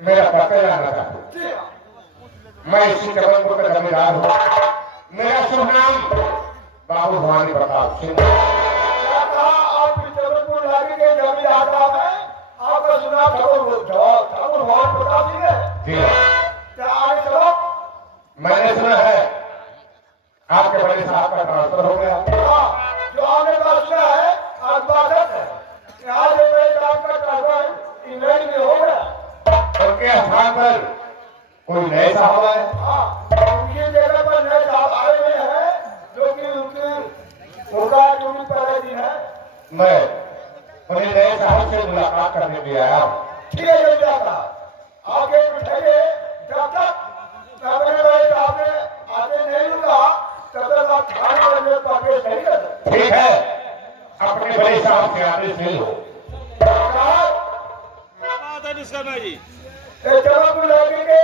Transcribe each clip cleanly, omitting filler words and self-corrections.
मेरा पता जानना चाहते हैं। मैं इसी जबलपुर का जमींदार हूँ। मेरा शुभ नाम बाबू भवानी प्रताप सिंह। आप जबलपुर इलाके के जमींदार साहब हैं। आपका सुना ठाकुर भवानी प्रताप सिंह है। जी क्या आगे चलो। मैंने सुना है आपके बड़े साहब का ट्रांसफर हो गया। जो आपने बात सुना है आज बात है। यहाँ से बड़े साहब का ट्रांसफर इंग्लैंड में हो गया। उनके स्थान पर कोई नए साहब आए। उनकी जगह पर नए साहब आए हुए हैं जो कि उनका ड्यूटी पहले दिन है। मैं उन्हें नए साहब से मुलाकात करने के लिए आया हूँ। ठीक है जमींदार साहब आगे बैठिए। जब तक अपने बड़े साहब ने आगे नहीं लूंगा तब तक आप ध्यान करने पर आदेश नहीं कर सकते। ठीक है, अपने बड़े साहब से आदेश ले लो। जबलपुर इलाके के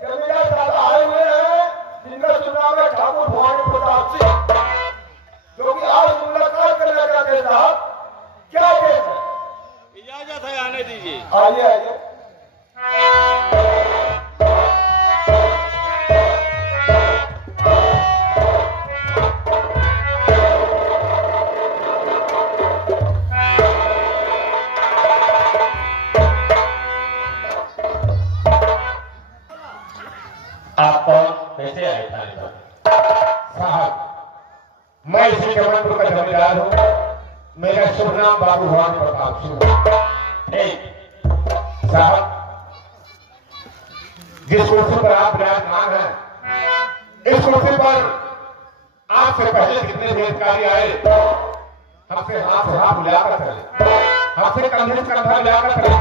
जमींदार साहब आए हुए हैं जिनका सुनाम है ठाकुर भवानी प्रताप सिंह, जो कि आज मुलाकात करना चाहते हैं। साहब क्या केस है? इजाजत है, आने दीजिए। आइए आइए। आप कौन, कैसे आए थाने पर? साहब, मैं इसी जबलपुर का जमींदार हूँ। मेरा शुभ नाम बाबू भवानी प्रताप सिंह है। साहब, जिस कुर्सी पर आप विराजमान हैं, इस कुर्सी पर आपसे पहले जितने भी अधिकारी आए हमसे हाथ से हाथ मिलाकर चले, हमसे कंधे से कंधा मिलाकर चले।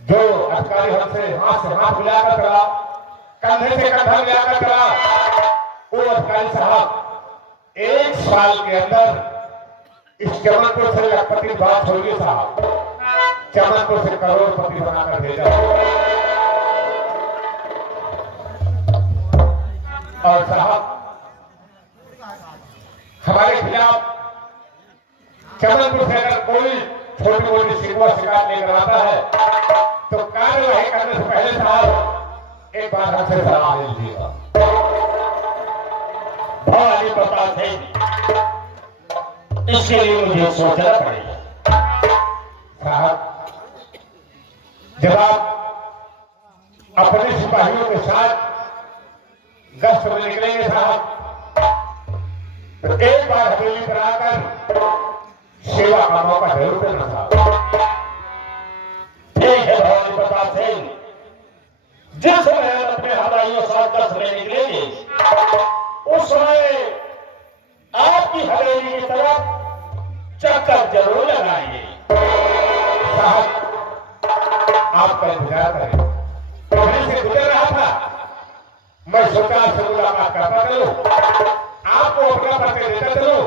जो अधिकारी हमसे हाथ से हाथ मिलाकर चला, कंधे से कंधा मिलाकर चला, वो अधिकारी साहब 1 साल के अंदर इस जबलपुर से लखपति बात होगी साहब, जबलपुर से करोड़पति बनाकर भेजा। और साहब, हमारे खिलाफ जबलपुर से अगर कोई छोटी मोटी शिकवा शिकायत लेकर आता है तो कार्यवाही करने से पहले साहब एक बार हमसे सलाह ले लीजिएगा। भवानी प्रताप सिंह, इसके लिए मुझे सोचना पड़ेगा। साहब, जब आप अपने सिपाहियों के साथ गश्त में निकलेंगे साहब, तो एक बार हवेली पर आकर सेवा का मौका जरूर देना साहब। ठीक है भवानी प्रताप सिंह, जिस समय हम अपने हवाइयों साथ गश्त में निकलेंगे उस समय आपकी हवेली की तरफ चक्कर जरूर लगाएंगे। साहब, आपका इंतजार करें। वहीं से गुजर रहा था, मैं सोचा आपसे मुलाकात करता चलूं, आपको अपना परिचय देता चलूं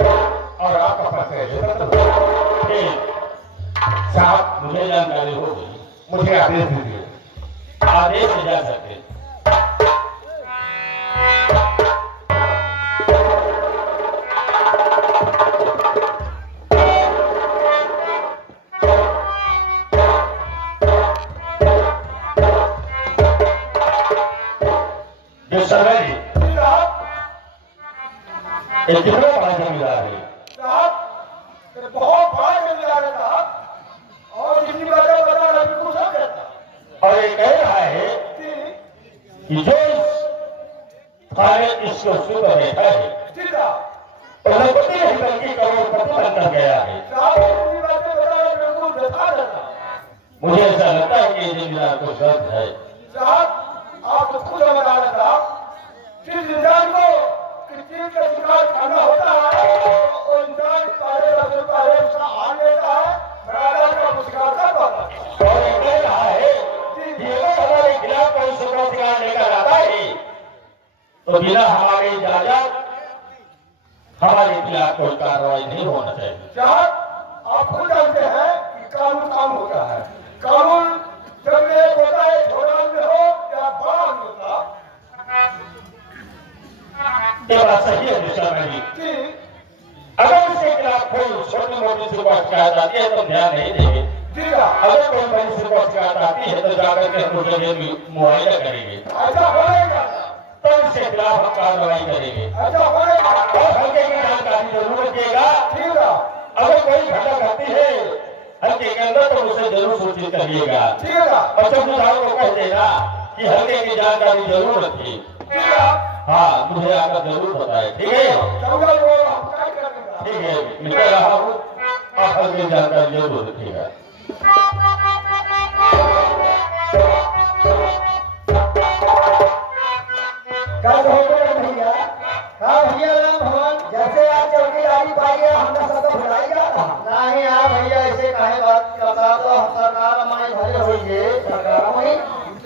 और आपका परिचय देता चलूं। साहब, मुझे जानकारी हो गई, मुझे आदेश दीजिए। आदेश से जा सकते हैं। ये कितना बड़ा जमींदार है साहब? बहुत बड़ा जमींदार है साहब, और जितनी बातें बताना बिल्कुल सब कहता। और ये कह रहा है कि जो थाने इस कुर्सी पर बैठा है लखपति नहीं बल्कि करोड़पति बनकर गया है। साहब जितनी बातें बताना बिल्कुल जता देता। मुझे ऐसा लगता है कि ये जमींदार को शक है। साहब आप तो खुद बता रहे साहब, जिस इंसान को किसी का शिकार करना होता है वो इंसान पहले रसूल का उसका हाल लेता है, बराबर का शिकार कर पाता है। और ये कह रहा है कि अगर हमारे खिलाफ कोई शिकार लेकर आता है तो बिना हमारे इजाजत हमारे खिलाफ कोई कार्रवाई नहीं होना चाहिए। साहब आप खुद जानते हैं कि कानून काम होता है। कानून जब एक होता है छोटा में हो या बड़ा में होता। ये बात सही है मिस्टर मैनी। अगर इसके खिलाफ कोई छोटी मोटी शिकायत आती है तो ध्यान नहीं देंगे। अगर कोई कहीं से कोई शिकायत आती है तो जाकर के हम उसके लिए मुआयना करेंगे, ऐसा होएगा, तो इसके खिलाफ हम कार्रवाई करेंगे ऐसा होएगा। और हल्के की जानकारी जरूर रखिएगा। ठीक है, अगर कोई घटना घटती है हल्के के अंदर तो उसे जरूर सूचित करिएगा। ठीक है, और चौकीदार को कह देना कि हल्के की जानकारी जरूर रखिए। ठीक है। हाँ, मुझे आकर जरूर बताए, ठीक है? जंगल वो हम क्या करेंगे? ठीक है, मिल रहा हूँ, आप हल्के की जानकारी जरूर रखिएगा। क्या कहोगे भैया? हाँ भैया राम भगवान, जैसे आप चौकीदारी पाइए हमने सबको भुलाई जाता। नहीं हाँ भैया, ऐसे काहे बात करता तो हम सरकार हमारे भले होइए, सरकार में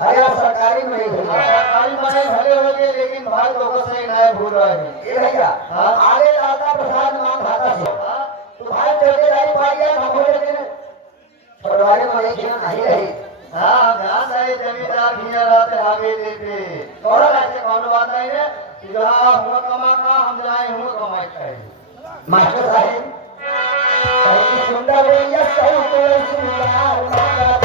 अरे सरकारी में नहीं सरकारी माने भले होइए, लेकिन भाई लोगों से नहीं भूल रहे हैं। ये भैया आगे लाता प्रसाद नाम खाता से तो भाई चौकीदारी पाइए हम बोले थे छोड़वाने में नहीं खेल नहीं रही। हाँ ध्यान रहे जमींदार भैया रहते आगे देते थोड़ा ऐसे कौन बात नहीं है कि जहाँ हुआ कमा का हम जाए हुआ कमाई करें। मास्टर साहब सही सुंदर बोलिए, सही कोई सुंदर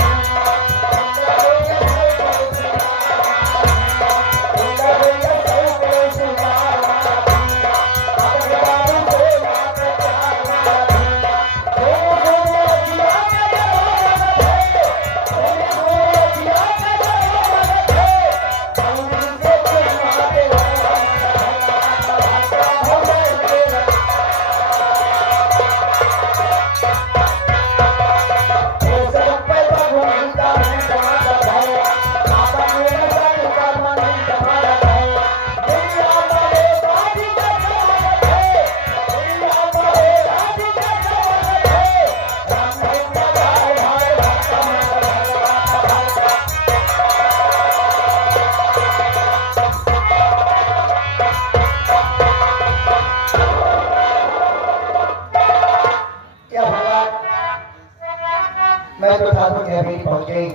मैं तो ठाकुर के हवेली पहुंच गई।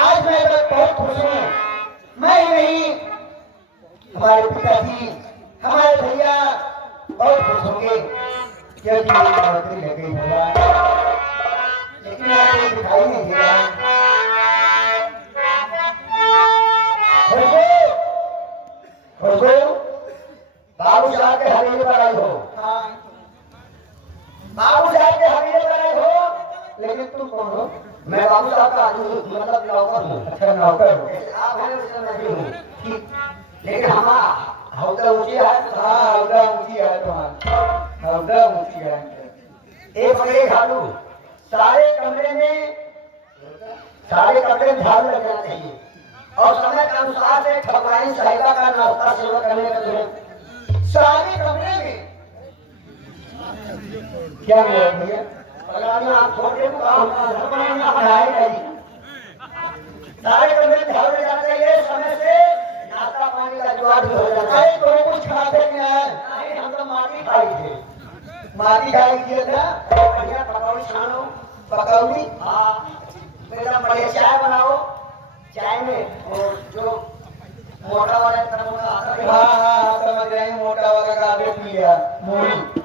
आज मैं तो बहुत खुश हूँ। मैं ही नहीं, हमारे पिताजी, हमारे भैया बहुत खुश होंगे क्योंकि नौकरी लग गई होगा, लेकिन आपको दिखाई नहीं दे रहा। बाबू साहब के हवेली पर आई हो। बाबू साहब के हवेली पर आई हो, लेकिन तुम कौन हो? मैं बाबू साहब का मतलब नौकर हूँ। अच्छा नौकर हो, आप हैं उसका नहीं हूँ, ठीक। लेकिन हमारा हौदा ऊंची है। हाँ हौदा ऊंची है, तुम्हारा हौदा ऊंची है। एक बड़े घालू सारे कमरे में झाड़ू लग जाना चाहिए और समय के अनुसार से ठकुराइन साहिबा का नाश्ता सेवा करने का तुम्हें सारे कमरे में क्या हुआ भैया? आप छोटे पढ़ाई नहीं, सारे कमरे में झाड़ू लग जाते हैं। समय से नाश्ता पानी का जुगाड़ भी हो जाता है। तो कुछ खाते क्या है? नहीं, हम तो माटी खाई थे। माटी खाई थी ना, बढ़िया पकौड़ी छानो, पकौड़ी। हाँ मेरा बढ़िया चाय बनाओ, चाय में और जो मोटा वाला तरह आता है। हाँ समझ रहे हैं, मोटा वाला का आगे पी लिया मूली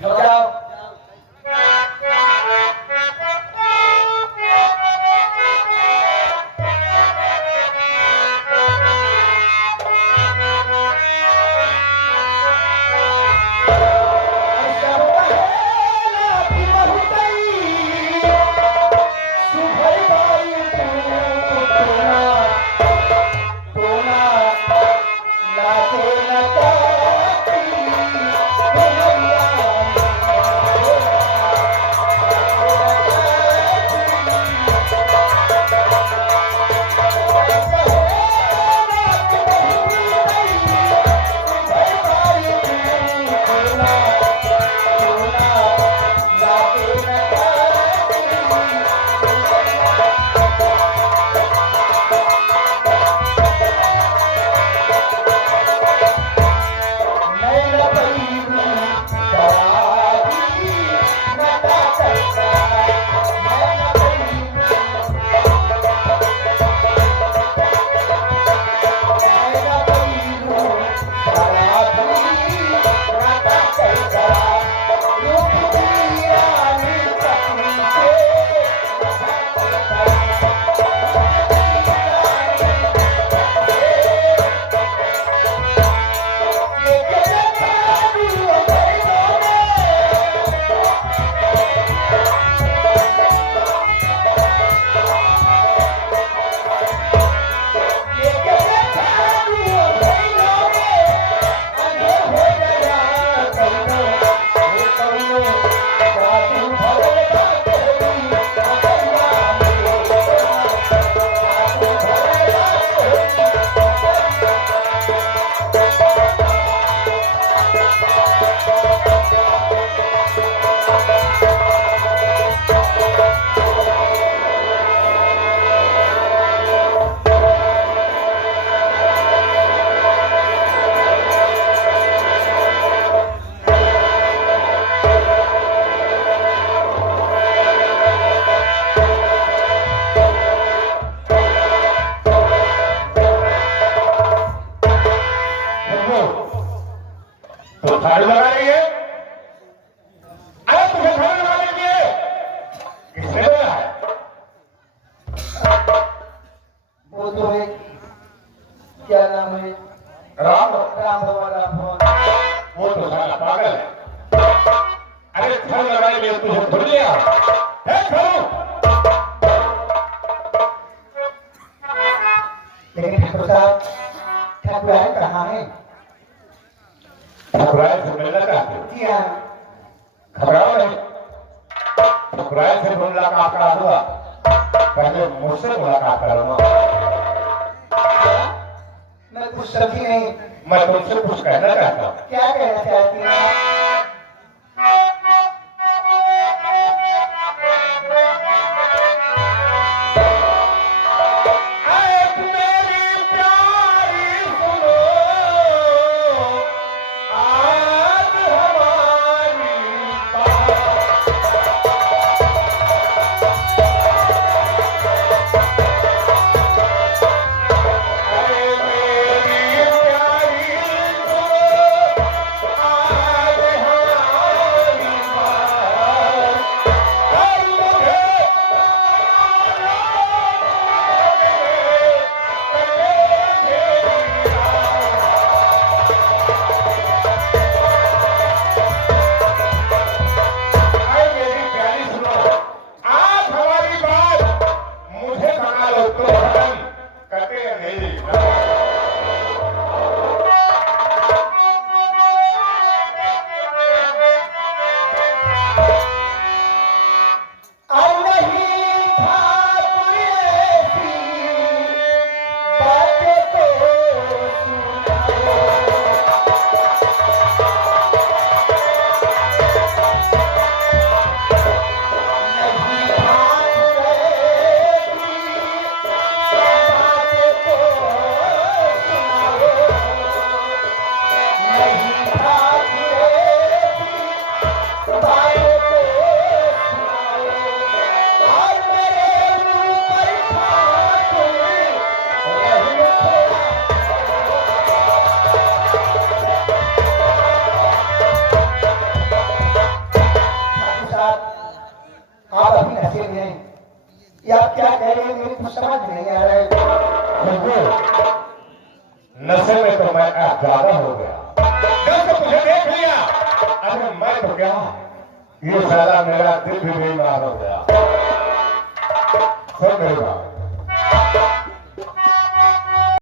जाओ। तुझे भूल गया है करो। लेकिन ठाकुर साहब, ठाकुरायन कहाँ है? ठाकुरायन से मिलना चाहते हो? जी हाँ। घबराओ नहीं, ठाकुरायन से मुलाकात करा दूंगा, पहले मुझसे मुलाकात करूंगा। मैं कुछ समझी नहीं। मैं तुमसे कुछ कहना चाहता हूँ। क्या कहना चाहती हैं? आप अभी नशे में हैं, या आप क्या कह रहे हैं मेरी कुछ समझ नहीं आ रहा है। नशे में तो मैं ज्यादा हो गया, जब से तुझे देख लिया। अरे मैं तो क्या, ये सारा मेरा दिल भी बेईमान हो गया। सुन मेरी बात,